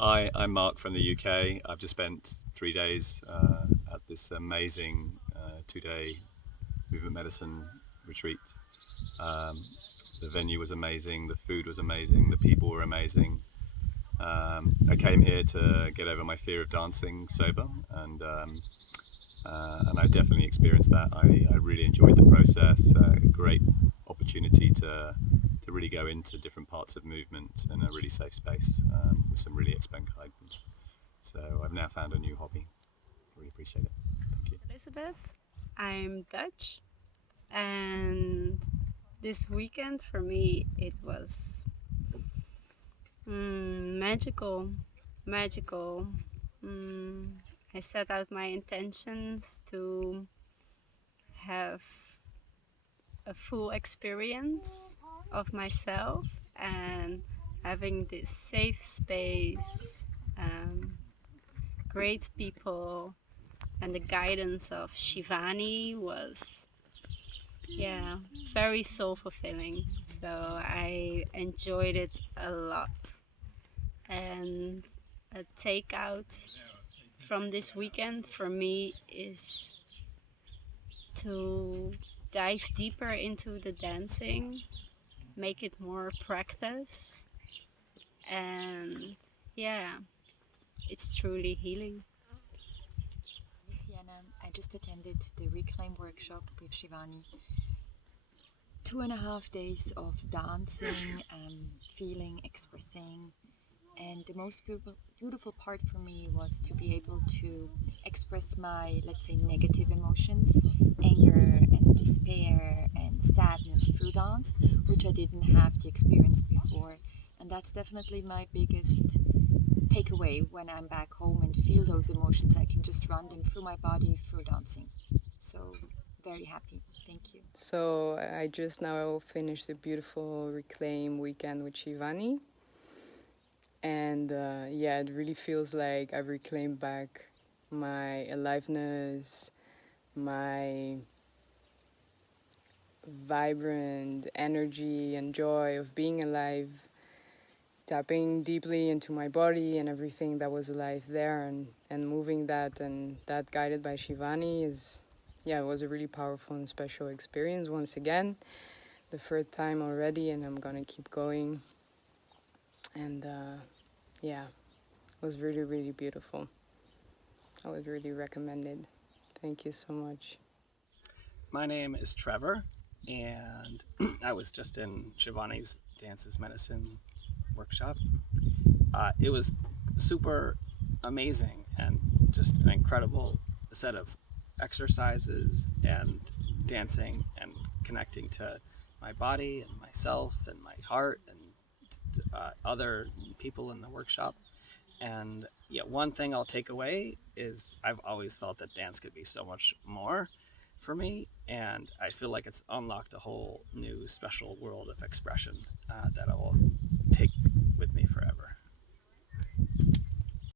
I'm Mark from the UK. I've just spent 3 days at this amazing 2-day movement medicine retreat. The venue was amazing, the food was amazing, the people were amazing. I came here to get over my fear of dancing sober, and I definitely experienced that. I really enjoyed the process. Great opportunity to really go into different parts of movement in a really safe space with some really excellent guidance. So I've now found a new hobby. Really appreciate it. Thank you. Elizabeth. I'm Dutch, and this weekend for me it was magical. Magical. I set out my intentions to have a full experience of myself and having this safe space, great people, and the guidance of Shivani was, yeah, very soul fulfilling. So I enjoyed it a lot. And a takeout from this weekend for me is to dive deeper into the dancing, make it more practice, and yeah, it's truly healing. Miss Diana, I just attended the Reclaim workshop with Shivani. 2.5 days of dancing, feeling, expressing, and the most beautiful part for me was to be able to express my, let's say, negative emotions, anger and despair and sadness through dance, which I didn't have the experience before. And that's definitely my biggest takeaway when I'm back home and feel those emotions. I can just run them through my body through dancing. So very happy. Thank you. So I just now finished a beautiful Reclaim weekend with Shivani. And yeah, it really feels like I've reclaimed back my aliveness, my vibrant energy and joy of being alive, tapping deeply into my body and everything that was alive there, and moving that, and that guided by Shivani is, yeah, it was a really powerful and special experience once again, the third time already, and I'm gonna keep going. And yeah, it was really, really beautiful. I would really recommend it. Thank you so much. My name is Trevor, and I was just in Shivani's Dances Medicine workshop. It was super amazing and just an incredible set of exercises and dancing and connecting to my body and myself and my heart and other people in the workshop. And yeah, one thing I'll take away is I've always felt that dance could be so much more for me, and I feel like it's unlocked a whole new special world of expression that I will take with me forever.